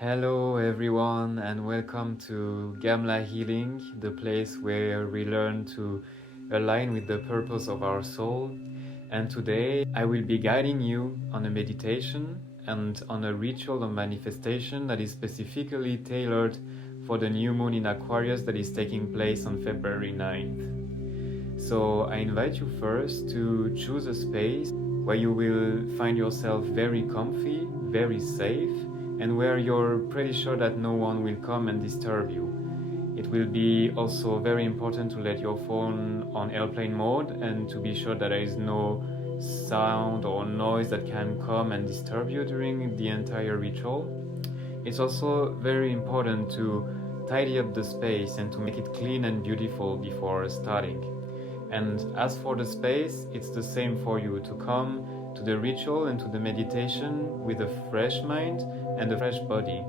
Hello everyone and welcome to Gamla Healing, the place where we learn to align with the purpose of our soul. And today I will be guiding you on a meditation and on a ritual of manifestation that is specifically tailored for the new moon in Aquarius that is taking place on February 9th. So I invite you first to choose a space where you will find yourself very comfy, very safe, and where you're pretty sure that no one will come and disturb you. It will be also very important to let your phone on airplane mode and to be sure that there is no sound or noise that can come and disturb you during the entire ritual. It's also very important to tidy up the space and to make it clean and beautiful before starting. And as for the space, it's the same for you to come to the ritual and to the meditation with a fresh mind and a fresh body.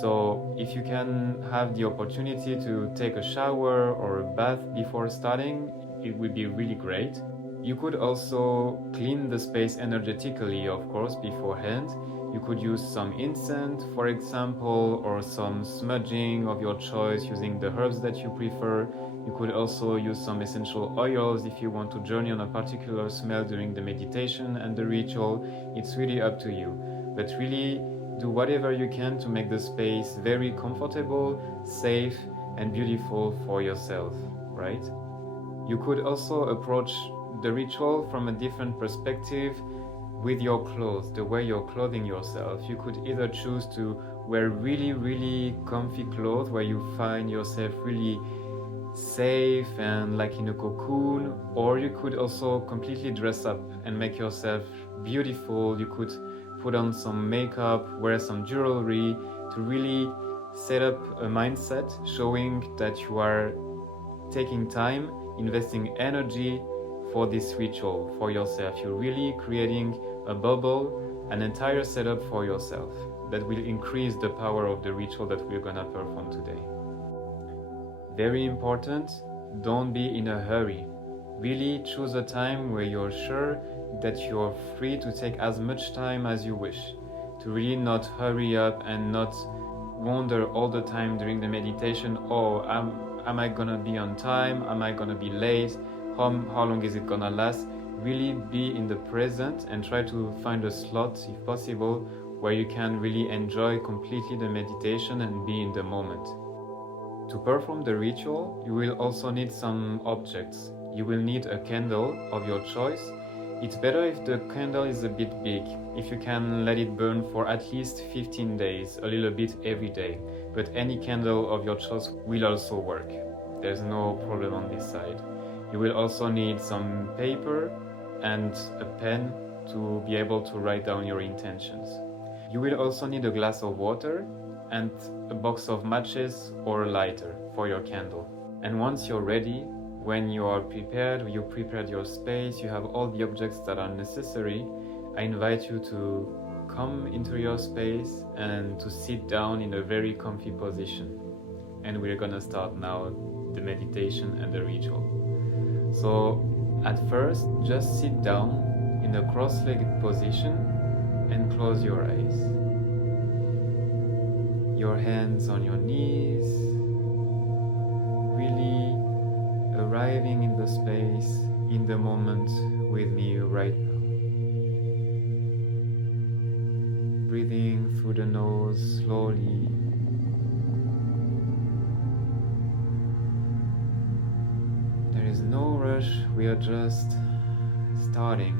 So if you can have the opportunity to take a shower or a bath before starting, it would be really great. You could also clean the space energetically, of course, beforehand. You could use some incense, for example, or some smudging of your choice using the herbs that you prefer. You could also use some essential oils if you want to journey on a particular smell during the meditation and the ritual. It's really up to you. But really, do whatever you can to make the space very comfortable, safe, and beautiful for yourself, right? You could also approach the ritual from a different perspective with your clothes, the way you're clothing yourself. You could either choose to wear really comfy clothes where you find yourself really safe and like in a cocoon, or you could also completely dress up and make yourself beautiful. You could put on some makeup, wear some jewelry to really set up a mindset showing that you are taking time, investing energy for this ritual for yourself. You're really creating a bubble, an entire setup for yourself that will increase the power of the ritual that we're gonna perform today. Very important, don't be in a hurry. Really choose a time where you're sure that you're free to take as much time as you wish, to really not hurry up and not wonder all the time during the meditation, am I gonna be on time? Am I gonna be late? How long is it gonna last? Really be in the present and try to find a slot, if possible, where you can really enjoy completely the meditation and be in the moment. To perform the ritual, you will also need some objects. You will need a candle of your choice. It's better if the candle is a bit big, if you can let it burn for at least 15 days, a little bit every day. But any candle of your choice will also work. There's no problem on this side. You will also need some paper and a pen to be able to write down your intentions. You will also need a glass of water and a box of matches or a lighter for your candle. And once you're ready, when you are prepared, you prepared your space, you have all the objects that are necessary, I invite you to come into your space and to sit down in a very comfy position. And we're gonna start now the meditation and the ritual. So at first, just sit down in a cross-legged position and close your eyes. Your hands on your knees, really arriving in the space, in the moment with me right now. Breathing through the nose slowly. There is no rush, we are just starting.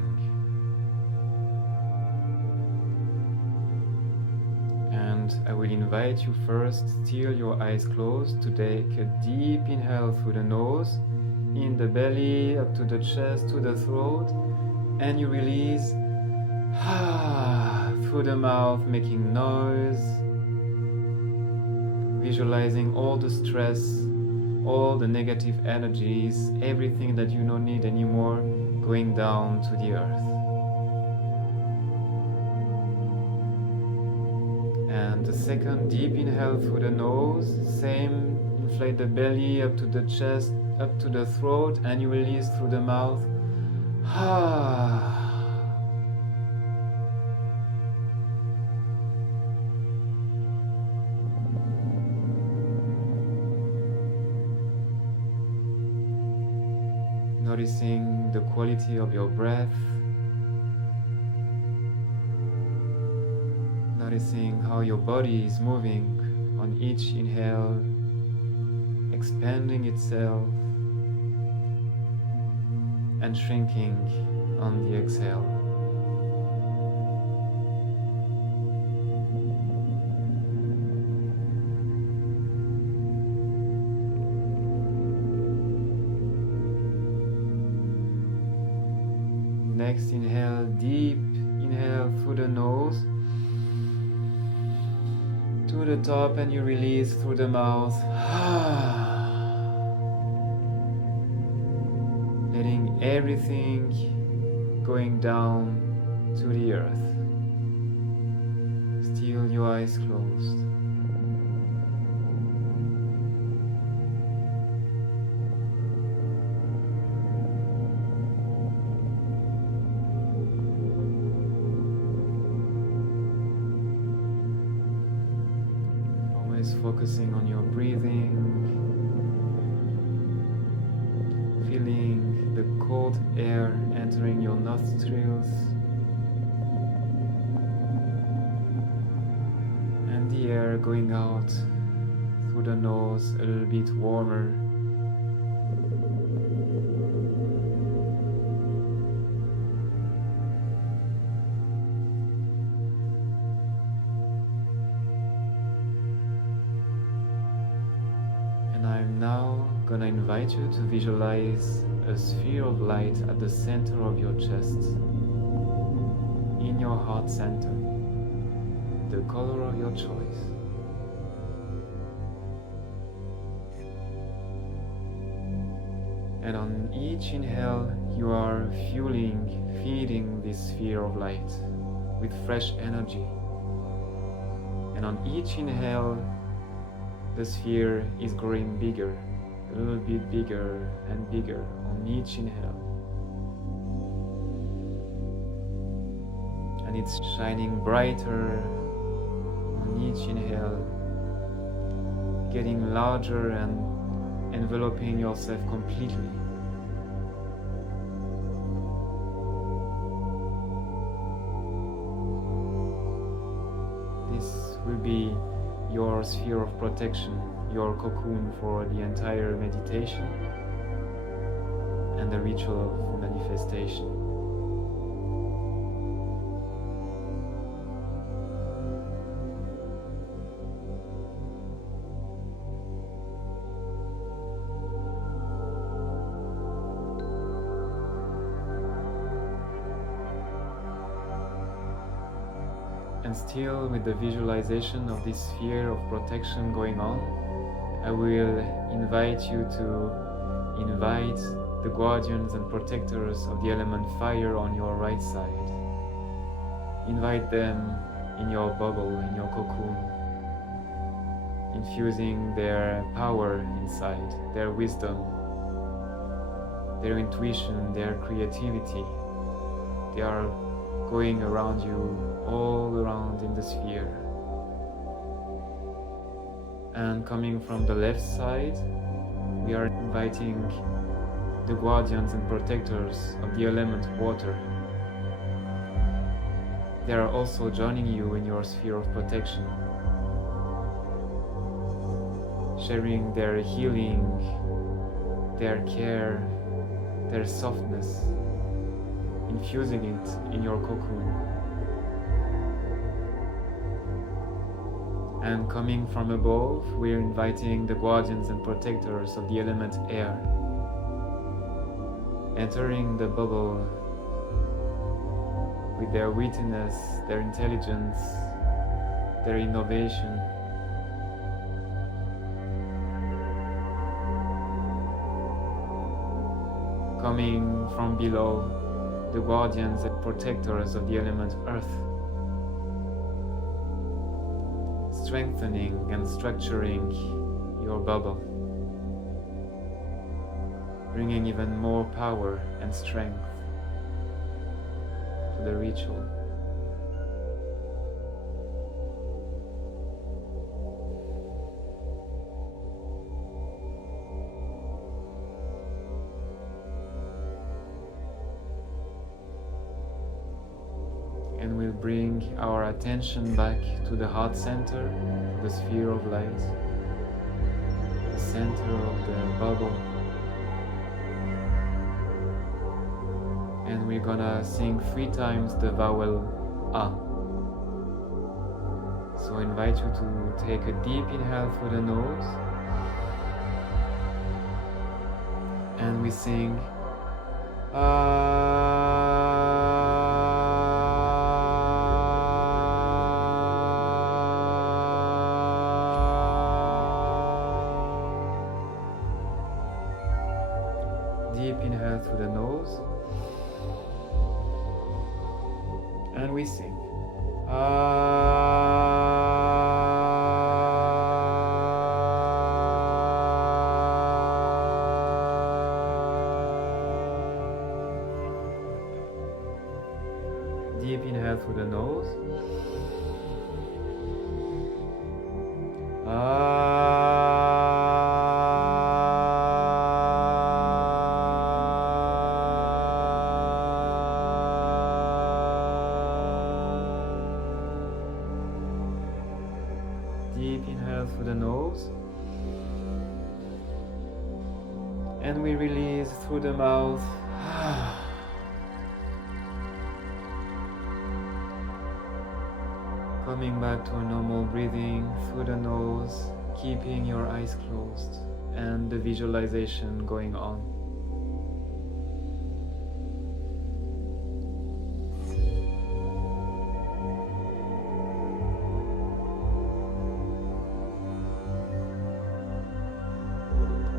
And I will invite you first, still your eyes closed, to take a deep inhale through the nose, in the belly, up to the chest, to the throat, and you release through the mouth, making noise, visualizing all the stress, all the negative energies, everything that you don't need anymore, going down to the earth. And the second deep inhale through the nose, same, inflate the belly up to the chest, up to the throat, and you release through the mouth. noticing the quality of your breath, noticing how your body is moving on each inhale, expanding itself and shrinking on the exhale. Next, inhale, deep inhale through the nose to the top, and you release through the mouth. Letting everything going down to the earth. Still your eyes closed. Always focusing on your breathing, feeling the cold air entering your nostrils and the air going out through the nose a little bit warmer. And I'm now gonna invite you to visualize a sphere of light at the center of your chest, in your heart center, the color of your choice. And on each inhale, you are feeding this sphere of light with fresh energy. And on each inhale, the sphere is growing bigger, a little bit bigger and bigger on each inhale. And it's shining brighter on each inhale, getting larger and enveloping yourself completely. This will be your sphere of protection, your cocoon for the entire meditation and the ritual of manifestation. And still with the visualization of this sphere of protection going on, I will invite you to invite the guardians and protectors of the element fire on your right side. Invite them in your bubble, in your cocoon, infusing their power inside, their wisdom, their intuition, their creativity. They are going around you, all around in the sphere. And coming from the left side, we are inviting the guardians and protectors of the element water. They are also joining you in your sphere of protection, sharing their healing, their care, their softness, infusing it in your cocoon. And coming from above, we are inviting the guardians and protectors of the element air, entering the bubble with their wittiness, their intelligence, their innovation. Coming from below, the guardians and protectors of the element earth, strengthening and structuring your bubble, bringing even more power and strength to the ritual. bring our attention back to the heart center, the sphere of light, the center of the bubble. And we're gonna sing 3 times the vowel A. So I invite you to take a deep inhale through the nose. And we sing deep inhale through the nose. And we sing deep inhale through the nose. Deep inhale through the nose. And we release through the mouth. Coming back to a normal breathing through the nose, keeping your eyes closed and the visualization going on.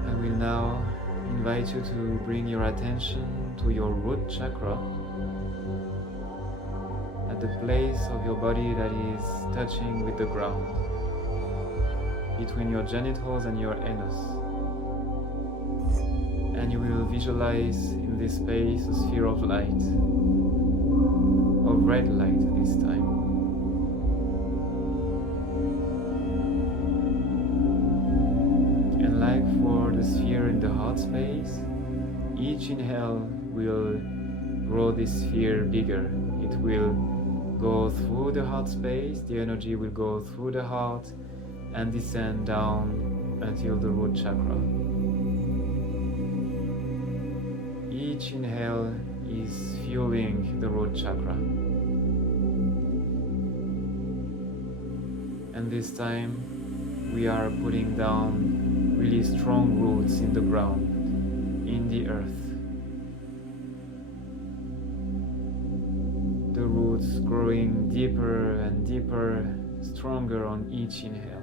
I will now invite you to bring your attention to your root chakra, at the place of your body that is touching with the ground, between your genitals and your anus. And you will visualize in this space a sphere of light, of red light this time. And like for the sphere in the heart space, each inhale will grow this sphere bigger. It will go through the heart space, the energy will go through the heart and descend down until the root chakra. Each inhale is fueling the root chakra. And this time we are putting down really strong roots in the ground, in the earth. The roots growing deeper and deeper, stronger on each inhale.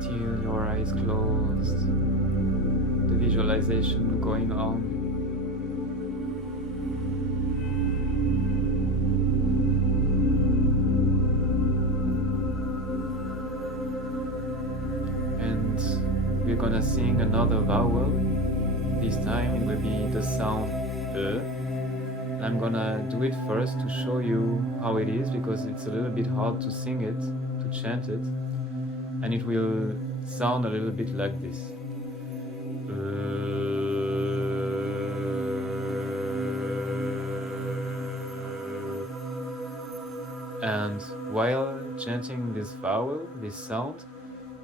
Still your eyes closed, the visualization going on. And we're gonna sing another vowel. This time it will be the sound E. I'm gonna do it first to show you how it is, because it's a little bit hard to sing it, to chant it. And it will sound a little bit like this. And while chanting this vowel, this sound,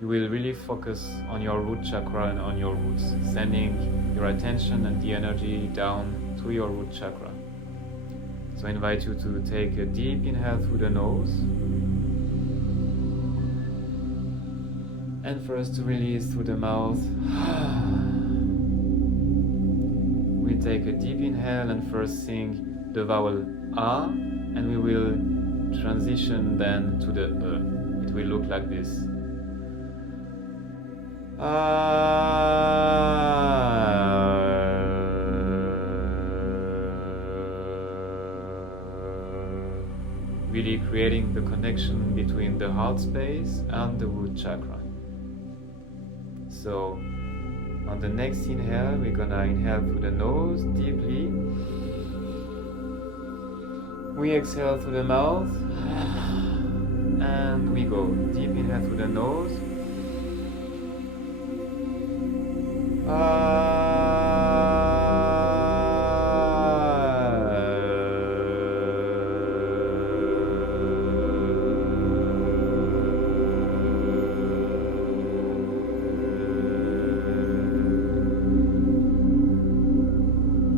you will really focus on your root chakra and on your roots, sending your attention and the energy down to your root chakra. So I invite you to take a deep inhale through the nose. And first to release through the mouth. We take a deep inhale and first sing the vowel A, and we will transition then to the E. It will look like this. Really creating the connection between the heart space and the root chakra. So On the next inhale, we're gonna inhale through the nose deeply. We exhale through the mouth. And we go. Deep inhale through the nose.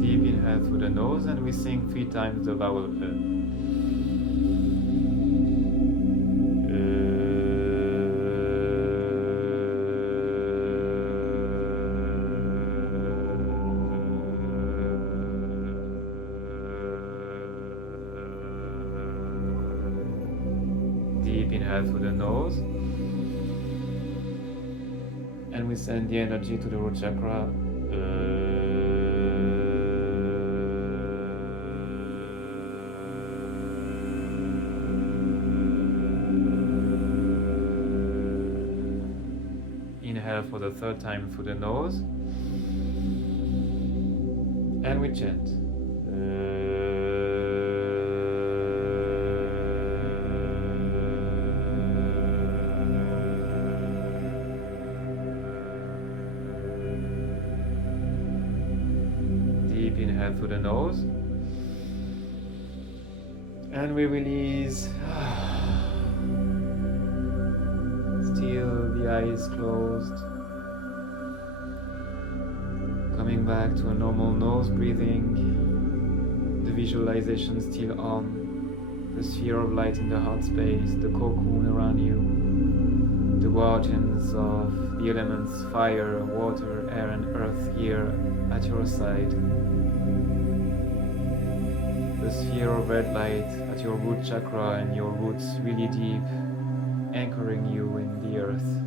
Deep inhale through the nose, and we sing 3 times the vowel E. Deep inhale through the nose, and we send the energy to the root chakra. Inhale for the 3rd time through the nose, and we chant. Deep inhale through the nose, and we release. Still the eyes closed. Coming back to a normal nose breathing. The visualization still on. The sphere of light in the heart space, the cocoon around you, the guardians of the elements fire, water, air and earth here at your side. The sphere of red light at your root chakra and your roots really deep, anchoring you in the earth.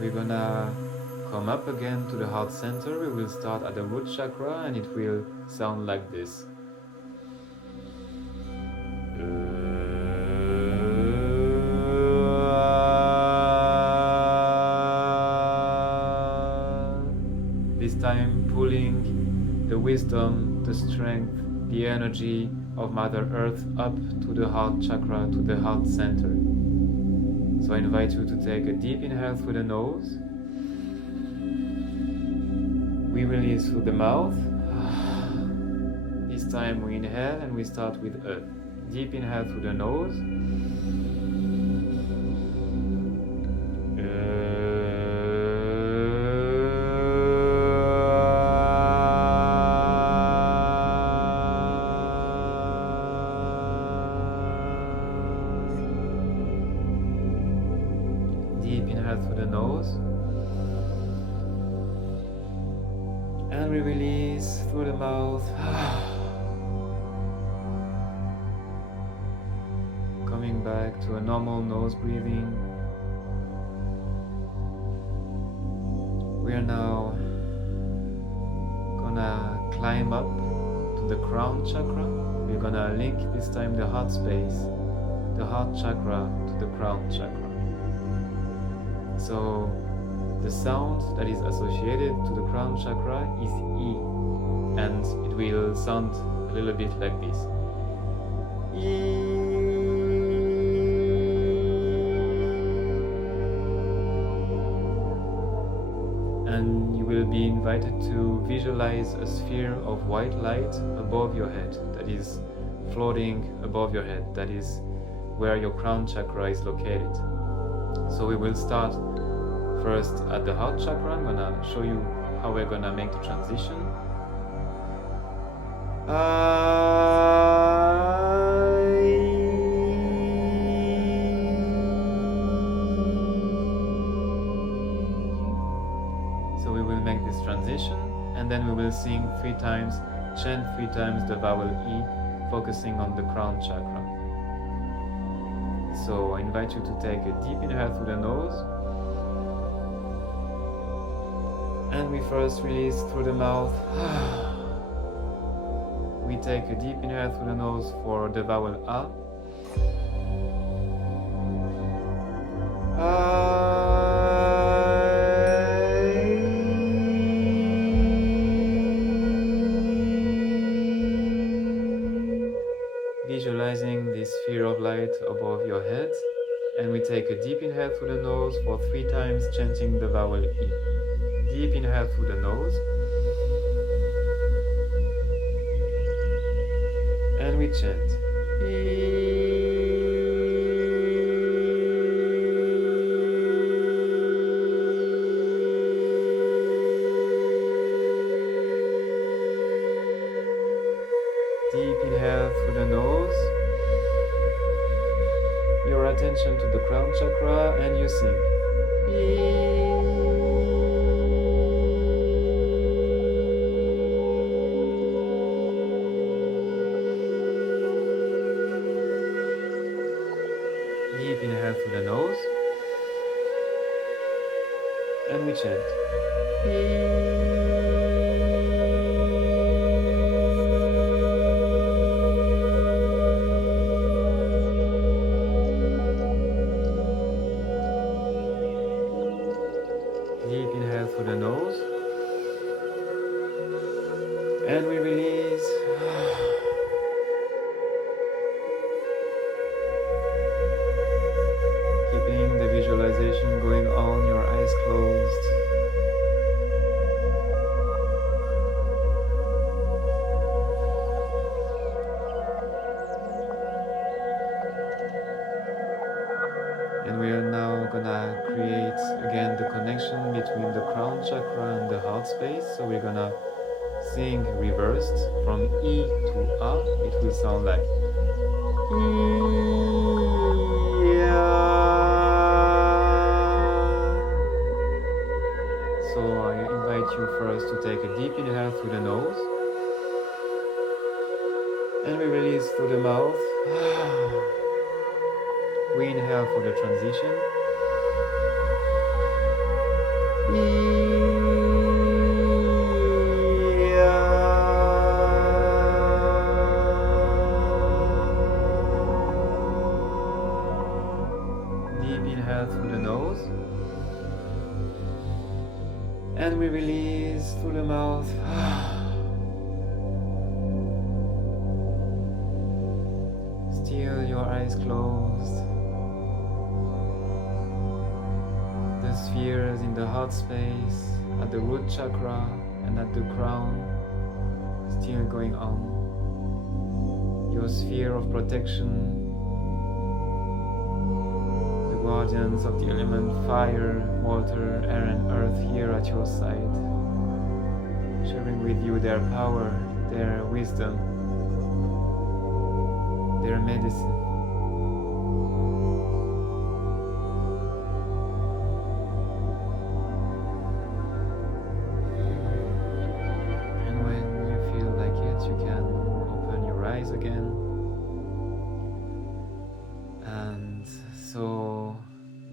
We're gonna come up again to the heart center. We will start at the root chakra and it will sound like this. This time pulling the wisdom, the strength, the energy of Mother Earth up to the heart chakra, to the heart center. So I invite you to take a deep inhale through the nose. We release through the mouth. This time we inhale and we start with a deep inhale through the nose. Deep inhale through the nose, and we release through the mouth. Coming back to a normal nose breathing. We are now gonna climb up to the crown chakra. We're gonna link this time the heart space, the heart chakra to the crown chakra. So the sound that is associated to the crown chakra is E, and it will sound a little bit like this. E. And you will be invited to visualize a sphere of white light above your head that is floating above your head. That is where your crown chakra is located. So we will start first at the heart chakra. I'm gonna show you how we're gonna make the transition. So we will make this transition and then we will sing 3 times, chant 3 times the vowel E, focusing on the crown chakra. So I invite you to take a deep inhale through the nose. And we first release through the mouth. We take a deep inhale through the nose for the vowel A. Visualizing this sphere of light above your head. And we take a deep inhale through the nose for 3 times, chanting the vowel E. Deep inhale through the nose. And we chant E. Deep inhale through the nose. Your attention to the crown chakra and you sing E. Deep inhale through the nose. And we chant E. Deep inhale through the nose. And we release. Keeping the visualization going on, your eyes closed. And we are now gonna create again the connection between the crown chakra and the heart space. So we're gonna sing reversed from E to A. It will sound like So I invite you first to take a deep inhale through the nose. And we release through the mouth. We inhale for the transition. Deep inhale through the nose. And we release through the mouth. Still your eyes closed. The spheres in the heart space, at the root chakra and at the crown, still going on. Your sphere of protection, the guardians of the element fire, water, air and earth here at your side, sharing with you their power, their wisdom, their medicine. Again. And so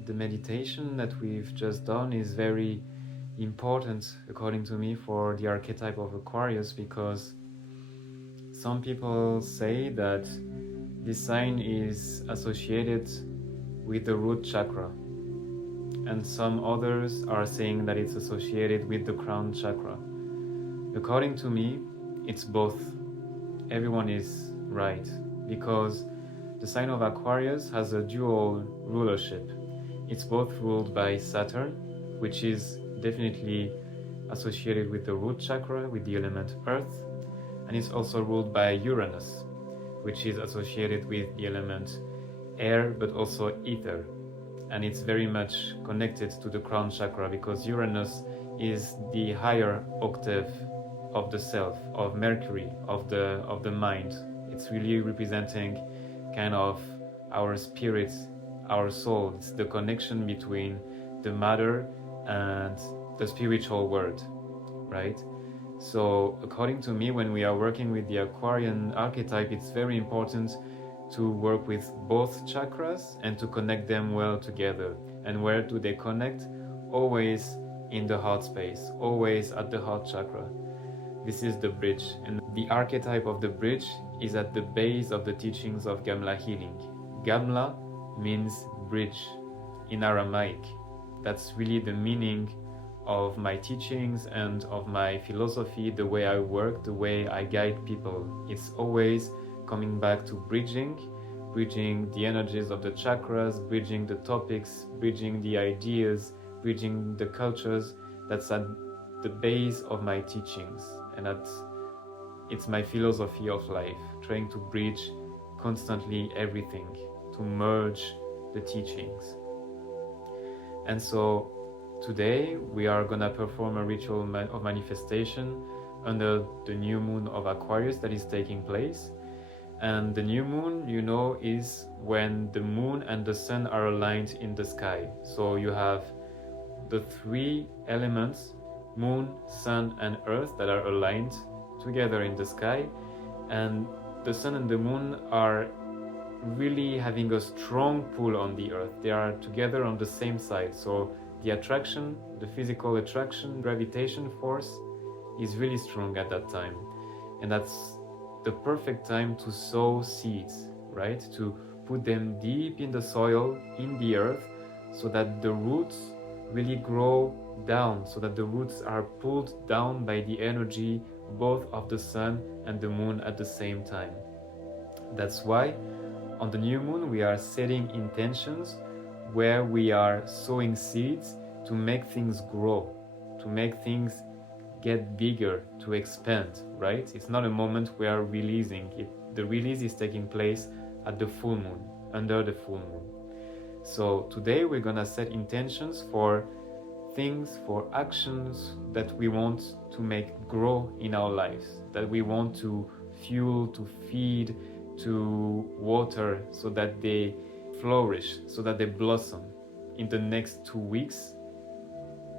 the meditation that we've just done is very important, according to me, for the archetype of Aquarius, because some people say that this sign is associated with the root chakra, and some others are saying that it's associated with the crown chakra. According to me, it's both. Everyone is right, because the sign of Aquarius has a dual rulership. It's both ruled by Saturn, which is definitely associated with the root chakra, with the element earth, and it's also ruled by Uranus, which is associated with the element air, but also ether. And it's very much connected to the crown chakra, because Uranus is the higher octave of the self, of Mercury, of the mind. It's really representing kind of our spirit, our soul. It's the connection between the matter and the spiritual world, right? So according to me, when we are working with the Aquarian archetype, it's very important to work with both chakras and to connect them well together. And where do they connect? Always in the heart space, always at the heart chakra. This is the bridge, and the archetype of the bridge is at the base of the teachings of Gamla healing. Gamla means bridge in Aramaic. That's really the meaning of my teachings and of my philosophy, the way I work, the way I guide people. It's always coming back to bridging the energies of the chakras, bridging the topics, bridging the ideas, bridging the cultures. That's at the base of my teachings, and it's my philosophy of life, trying to bridge constantly everything, to merge the teachings. And so today we are gonna perform a ritual of manifestation under the new moon of Aquarius that is taking place. And the new moon, you know, is when the moon and the sun are aligned in the sky. So you have the three elements, moon, sun, and earth, that are aligned together in the sky. And the sun and the moon are really having a strong pull on the earth. They are together on the same side. So the attraction, the physical attraction, gravitation force is really strong at that time. And that's the perfect time to sow seeds, right? To put them deep in the soil, in the earth, so that the roots really grow down, so that the roots are pulled down by the energy both of the sun and the moon at the same time. That's why on the new moon we are setting intentions where we are sowing seeds to make things grow, to make things get bigger, to expand, right? It's not a moment we are releasing it. The release is taking place at the full moon, under the full moon. So today we're gonna set intentions for things, for actions that we want to make grow in our lives, that we want to fuel, to feed, to water, so that they flourish, so that they blossom in the next 2 weeks,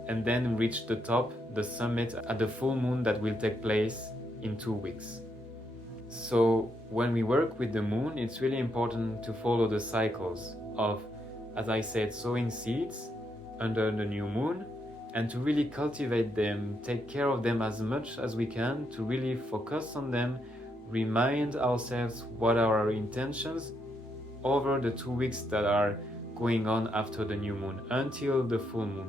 and then reach the top, the summit, at the full moon that will take place in 2 weeks. So when we work with the moon, it's really important to follow the cycles of, as I said, sowing seeds under the new moon, and to really cultivate them, take care of them as much as we can, to really focus on them, remind ourselves what are our intentions over the 2 weeks that are going on after the new moon until the full moon.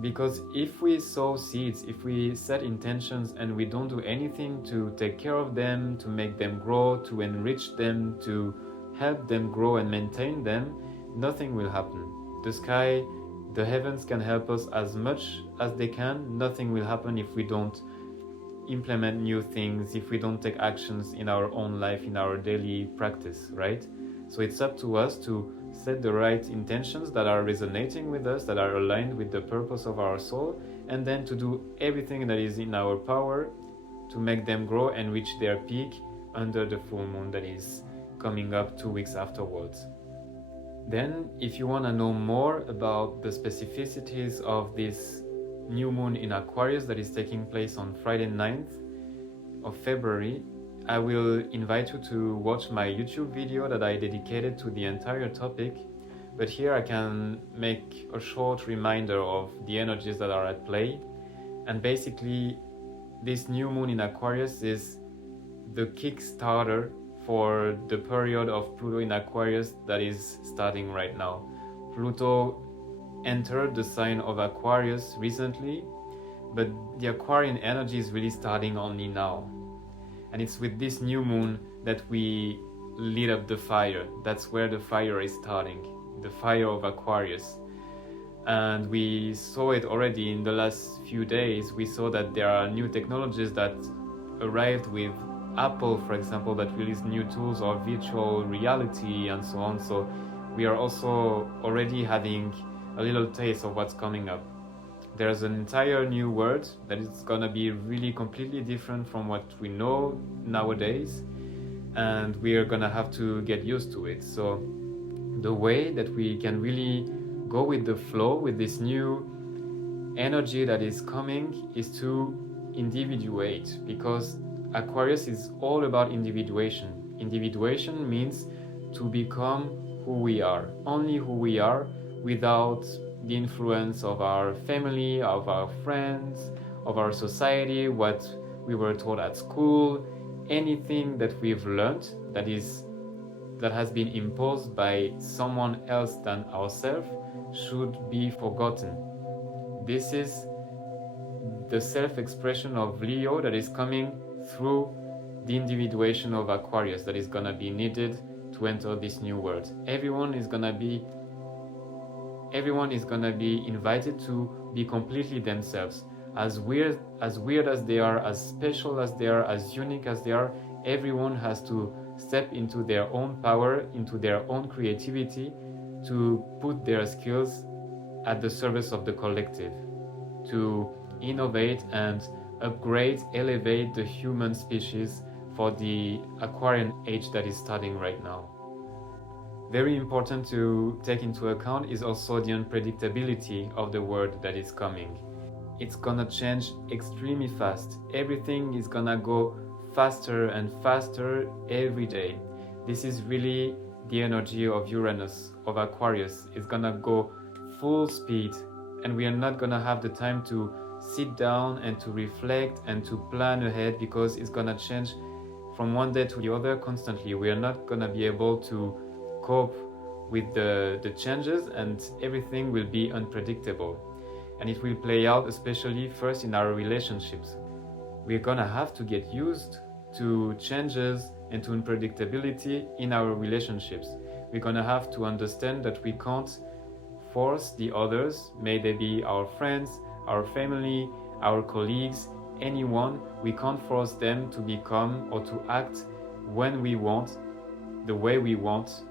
Because if we sow seeds, if we set intentions and we don't do anything to take care of them, to make them grow, to enrich them, to help them grow and maintain them, nothing will happen. The sky, the heavens can help us as much as they can. Nothing will happen if we don't implement new things, if we don't take actions in our own life, in our daily practice, right? So it's up to us to set the right intentions that are resonating with us, that are aligned with the purpose of our soul, and then to do everything that is in our power to make them grow and reach their peak under the full moon that is coming up 2 weeks afterwards. Then, if you want to know more about the specificities of this new moon in Aquarius that is taking place on Friday 9th of February, I will invite you to watch my YouTube video that I dedicated to the entire topic. But here I can make a short reminder of the energies that are at play. And basically, this new moon in Aquarius is the Kickstarter for the period of Pluto in Aquarius that is starting right now. Pluto entered the sign of Aquarius recently, but the Aquarian energy is really starting only now. And it's with this new moon that we lit up the fire. That's where the fire is starting, the fire of Aquarius. And we saw it already in the last few days. We saw that there are new technologies that arrived with Apple, for example, that released new tools of virtual reality and so on. So we are also already having a little taste of what's coming up. There's an entire new world that is gonna be really completely different from what we know nowadays, and we are gonna have to get used to it. So the way that we can really go with the flow with this new energy that is coming is to individuate, because Aquarius is all about individuation. Individuation means to become who we are, only who we are, without the influence of our family, of our friends, of our society, what we were taught at school, anything that we've learned that has been imposed by someone else than ourselves should be forgotten. This is the self-expression of Leo that is coming through the individuation of Aquarius that is gonna be needed to enter this new world. Everyone is gonna be invited to be completely themselves. As weird as they are, as special as they are, as unique as they are, everyone has to step into their own power, into their own creativity, to put their skills at the service of the collective, to innovate and upgrade, elevate the human species for the Aquarian age that is starting right now. Very important to take into account is also the unpredictability of the world that is coming. It's gonna change extremely fast. Everything is gonna go faster and faster every day. This is really the energy of Uranus, of Aquarius. It's gonna go full speed, and we are not gonna have the time to sit down and to reflect and to plan ahead, because it's gonna change from one day to the other constantly. We are not gonna be able to cope with the changes, and everything will be unpredictable. And it will play out especially first in our relationships. We're gonna have to get used to changes and to unpredictability in our relationships. We're gonna have to understand that we can't force the others, may they be our friends, our family, our colleagues, anyone. We can't force them to become or to act when we want, the way we want,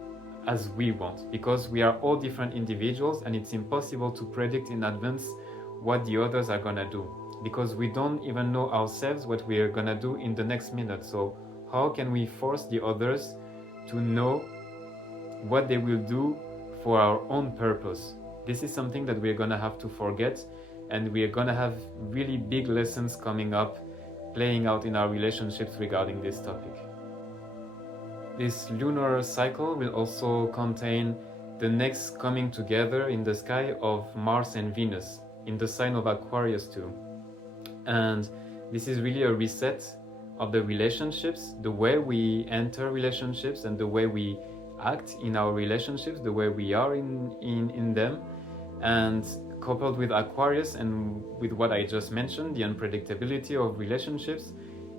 as we want, because we are all different individuals, and it's impossible to predict in advance what the others are gonna do, because we don't even know ourselves what we are gonna do in the next minute. So how can we force the others to know what they will do for our own purpose? This is something that we're gonna have to forget, and we're gonna have really big lessons coming up, playing out in our relationships regarding this topic. This lunar cycle will also contain the next coming together in the sky of Mars and Venus, in the sign of Aquarius too. And this is really a reset of the relationships, the way we enter relationships and the way we act in our relationships, the way we are in them. And coupled with Aquarius and with what I just mentioned, the unpredictability of relationships,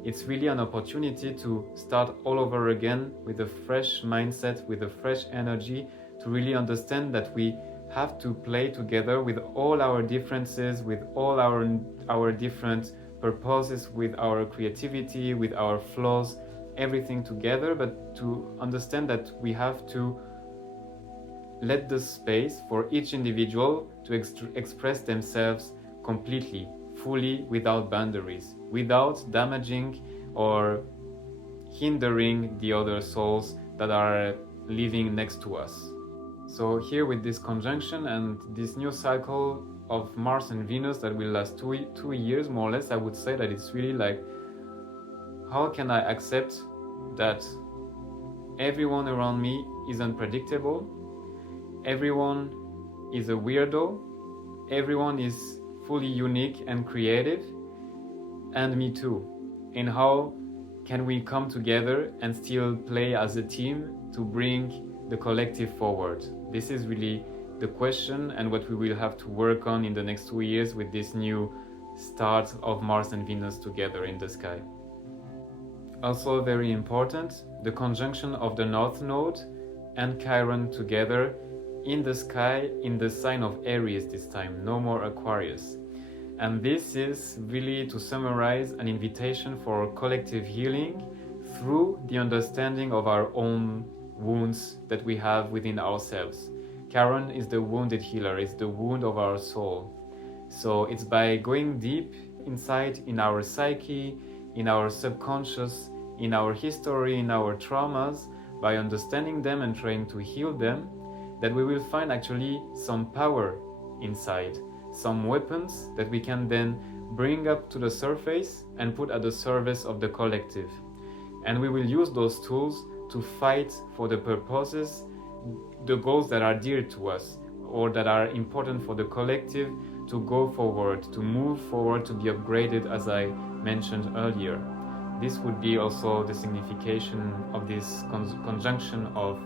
it's really an opportunity to start all over again with a fresh mindset, with a fresh energy, to really understand that we have to play together with all our differences, with all our different purposes, with our creativity, with our flaws, everything together, but to understand that we have to let the space for each individual to express themselves completely, fully, without boundaries, without damaging or hindering the other souls that are living next to us. So here with this conjunction and this new cycle of Mars and Venus that will last two years more or less, I would say that it's really like, how can I accept that everyone around me is unpredictable, everyone is a weirdo, everyone is fully unique and creative, and me too. And how can we come together and still play as a team to bring the collective forward? This is really the question, and what we will have to work on in the next 2 years with this new start of Mars and Venus together in the sky. Also very important, the conjunction of the North Node and Chiron together in the sky in the sign of Aries this time, no more Aquarius. And this is really, to summarize, an invitation for collective healing through the understanding of our own wounds that we have within ourselves. Chiron is the wounded healer, it's the wound of our soul. So it's by going deep inside in our psyche, in our subconscious, in our history, in our traumas, by understanding them and trying to heal them, that we will find actually some power inside, some weapons that we can then bring up to the surface and put at the service of the collective. And we will use those tools to fight for the purposes, the goals that are dear to us or that are important for the collective, to go forward, to move forward, to be upgraded, as I mentioned earlier. This would be also the signification of this conjunction of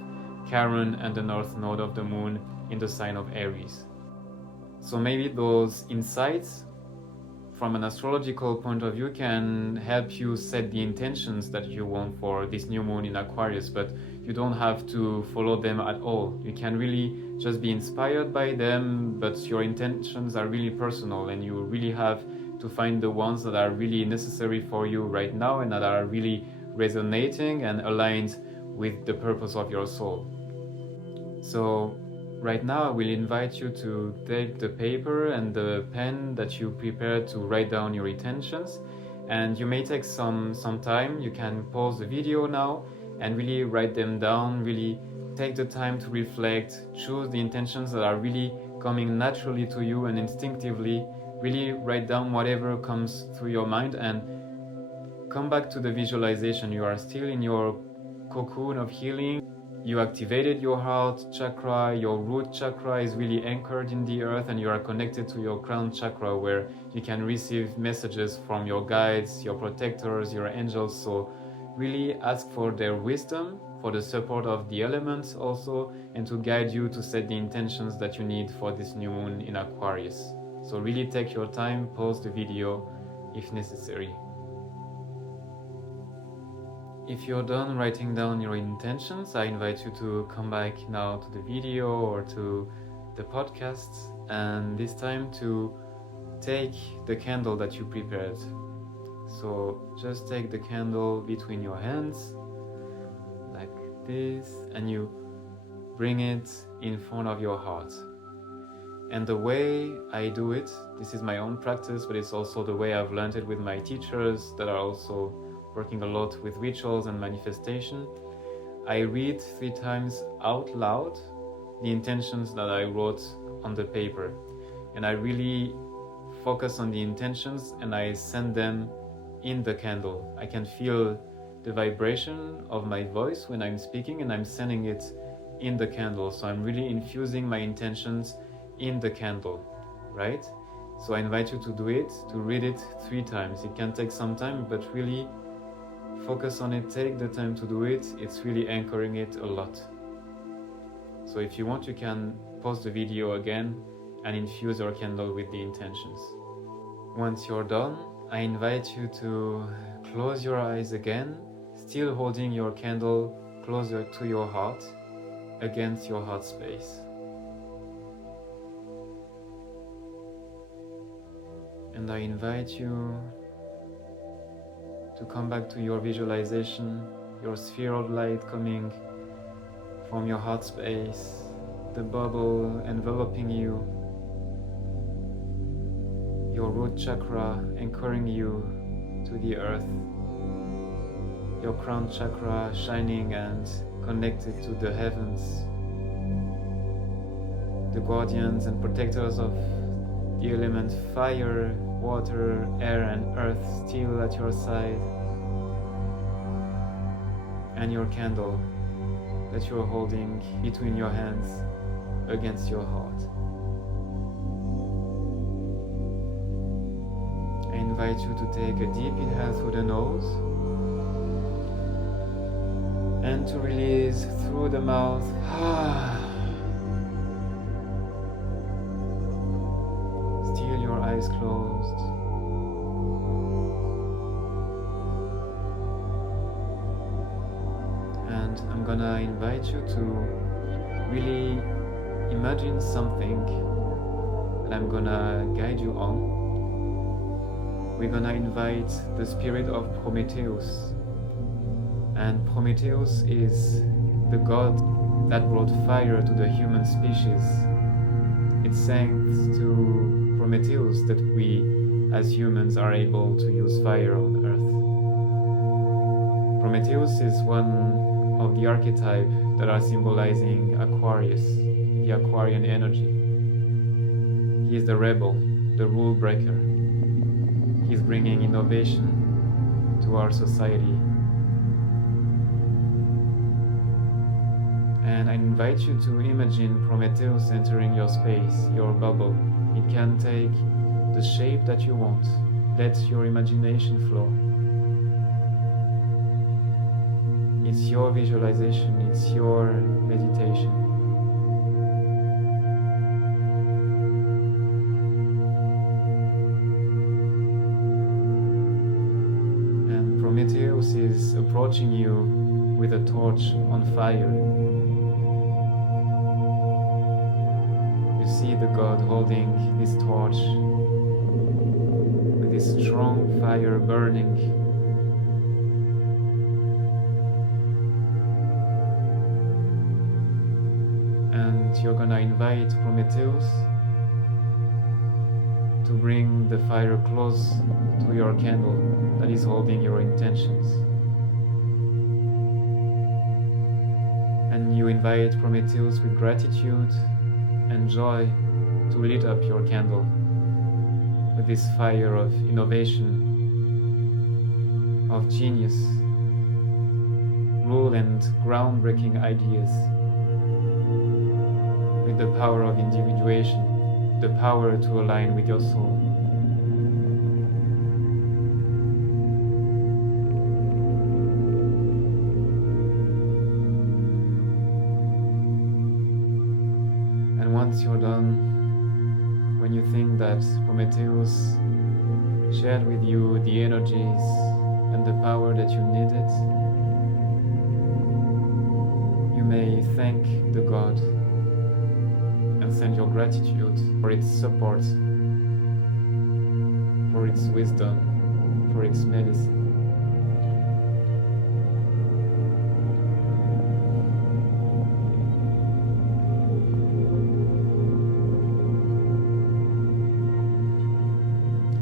Chiron and the north node of the moon in the sign of Aries. So maybe those insights from an astrological point of view can help you set the intentions that you want for this new moon in Aquarius, but you don't have to follow them at all. You can really just be inspired by them, but your intentions are really personal, and you really have to find the ones that are really necessary for you right now and that are really resonating and aligned with the purpose of your soul. So right now I will invite you to take the paper and the pen that you prepared to write down your intentions, and you may take some time. You can pause the video now and really write them down, really take the time to reflect, choose the intentions that are really coming naturally to you and instinctively, really write down whatever comes through your mind and come back to the visualization. You are still in your cocoon of healing. You activated your heart chakra, your root chakra is really anchored in the earth, and you are connected to your crown chakra where you can receive messages from your guides, your protectors, your angels. So really ask for their wisdom, for the support of the elements also, and to guide you to set the intentions that you need for this new moon in Aquarius. So really take your time, pause the video if necessary. If you're done writing down your intentions, I invite you to come back now to the video or to the podcast, and this time to take the candle that you prepared. So just take the candle between your hands, like this, and you bring it in front of your heart. And the way I do it, this is my own practice, but it's also the way I've learned it with my teachers that are also working a lot with rituals and manifestation. I read 3 times out loud the intentions that I wrote on the paper, and I really focus on the intentions and I send them in the candle. I can feel the vibration of my voice when I'm speaking, and I'm sending it in the candle. So I'm really infusing my intentions in the candle, right? So I invite you to do it, to read it 3 times. It can take some time, but really focus on it, take the time to do it. It's really anchoring it a lot. So if you want, you can pause the video again and infuse your candle with the intentions. Once you're done, I invite you to close your eyes again, still holding your candle closer to your heart, against your heart space. And I invite you to come back to your visualization, your sphere of light coming from your heart space, the bubble enveloping you, your root chakra anchoring you to the earth, your crown chakra shining and connected to the heavens, the guardians and protectors of the element fire, water, air and earth still at your side, and your candle that you're holding between your hands against your heart. I invite you to take a deep inhale through the nose and to release through the mouth. Still your eyes closed. And I'm gonna invite you to really imagine something that I'm gonna guide you on. We're gonna invite the spirit of Prometheus. And Prometheus is the god that brought fire to the human species. It's thanks to Prometheus that we as humans are able to use fire on Earth. Prometheus is one of the archetypes that are symbolizing Aquarius, the Aquarian energy. He is the rebel, the rule breaker. He's bringing innovation to our society. And I invite you to imagine Prometheus entering your space, your bubble. It can take the shape that you want, Let your imagination flow. It's your visualization, it's your meditation. And Prometheus is approaching you with a torch on fire. You see the god holding this torch with this strong fire burning. And you're gonna invite Prometheus to bring the fire close to your candle that is holding your intentions. And you invite Prometheus with gratitude and joy to lit up your candle with this fire of innovation, of genius, rule and groundbreaking ideas, with the power of individuation, the power to align with your soul. And once you're done, when you think that Prometheus shared with you the energies and the power that you needed, you may thank the god and send your gratitude for its support, for its wisdom, for its medicine.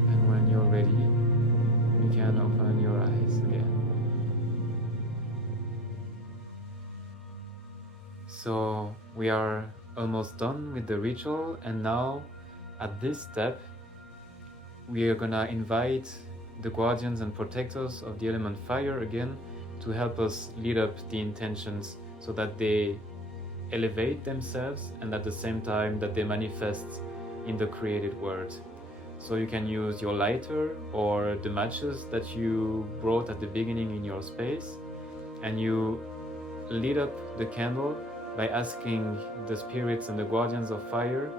And when you're ready, you can open your eyes again. So we are almost done with the ritual, and now at this step we are gonna invite the guardians and protectors of the element fire again to help us lead up the intentions so that they elevate themselves and at the same time that they manifest in the created world. So you can use your lighter or the matches that you brought at the beginning in your space, and you lit up the candle by asking the spirits and the guardians of fire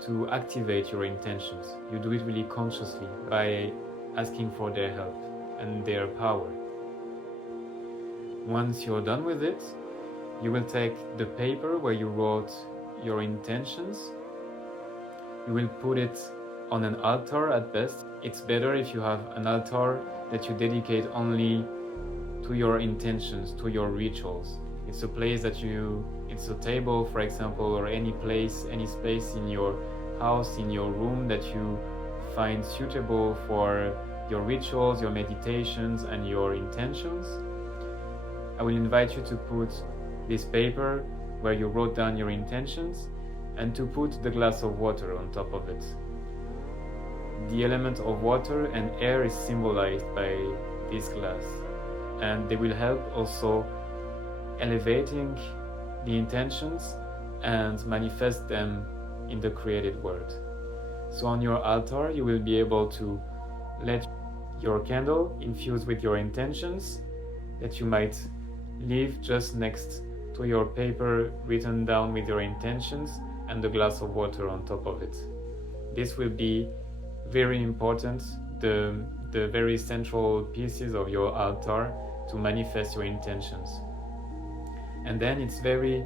to activate your intentions. You do it really consciously by asking for their help and their power. Once you're done with it, you will take the paper where you wrote your intentions. You will put it on an altar at best. It's better if you have an altar that you dedicate only to your intentions, to your rituals. It's a place that it's a table, for example, or any place, any space in your house, in your room that you find suitable for your rituals, your meditations, and your intentions. I will invite you to put this paper where you wrote down your intentions and to put the glass of water on top of it. The element of water and air is symbolized by this glass, and they will help also elevating the intentions and manifest them in the created world. So on your altar, you will be able to let your candle infuse with your intentions that you might leave just next to your paper written down with your intentions and the glass of water on top of it. This will be very important, the very central pieces of your altar to manifest your intentions. And then it's very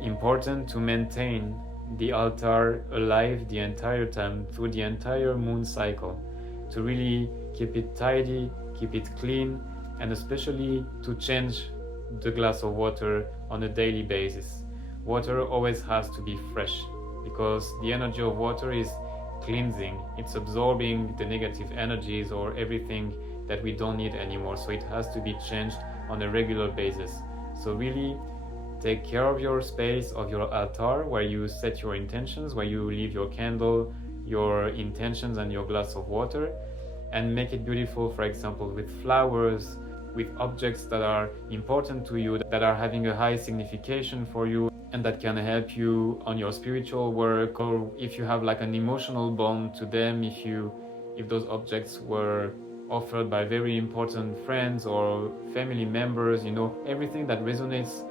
important to maintain the altar alive the entire time, through the entire moon cycle, to really keep it tidy, keep it clean, and especially to change the glass of water on a daily basis. Water always has to be fresh because the energy of water is cleansing, it's absorbing the negative energies or everything that we don't need anymore, so it has to be changed on a regular basis. So really take care of your space, of your altar, where you set your intentions, where you leave your candle, your intentions and your glass of water, and make it beautiful, for example, with flowers, with objects that are important to you, that are having a high signification for you, and that can help you on your spiritual work, or if you have like an emotional bond to them, if you if those objects were offered by very important friends or family members, everything that resonates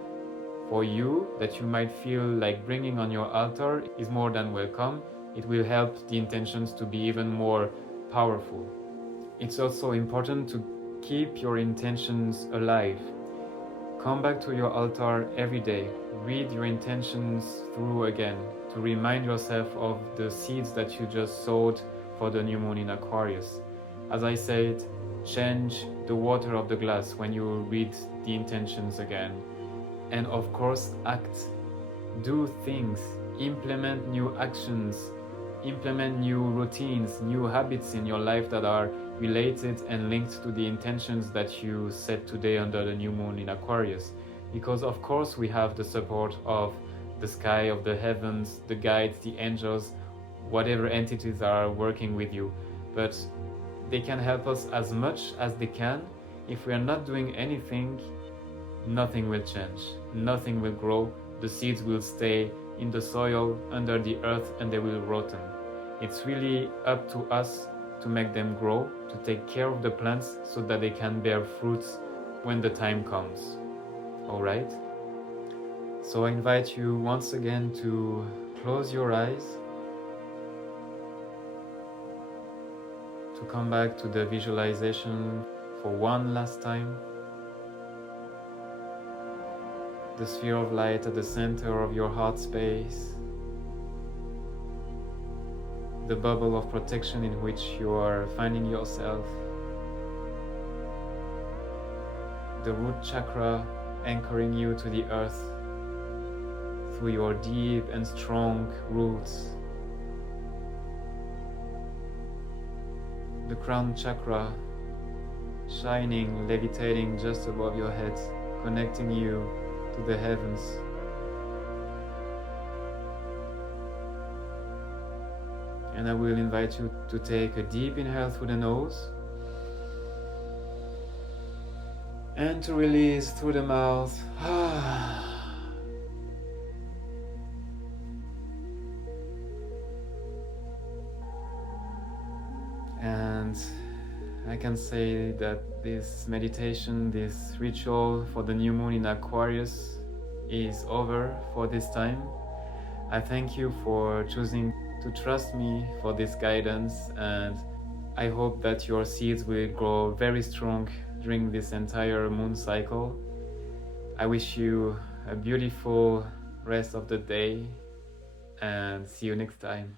for you, that you might feel like bringing on your altar, is more than welcome. It will help the intentions to be even more powerful. It's also important to keep your intentions alive. Come back to your altar every day. Read your intentions through again to remind yourself of the seeds that you just sowed for the new moon in Aquarius. As I said, change the water of the glass when you read the intentions again. And of course, act. Do things. Implement new actions. Implement new routines, new habits in your life that are related and linked to the intentions that you set today under the new moon in Aquarius. Because of course we have the support of the sky, of the heavens, the guides, the angels, whatever entities are working with you. But they can help us as much as they can. If we are not doing anything, nothing will change, nothing will grow. The seeds will stay in the soil, under the earth, and they will rotten. It's really up to us to make them grow, to take care of the plants so that they can bear fruits when the time comes. Alright? So I invite you once again to close your eyes, to come back to the visualization for one last time. The sphere of light at the center of your heart space, the bubble of protection in which you are finding yourself, the root chakra anchoring you to the earth through your deep and strong roots, the crown chakra shining, levitating just above your head, connecting you to the heavens. And I will invite you to take a deep inhale through the nose and to release through the mouth. And I can say that this meditation, this ritual for the new moon in Aquarius is over for this time. I thank you for choosing to trust me for this guidance, and I hope that your seeds will grow very strong during this entire moon cycle. I wish you a beautiful rest of the day and see you next time.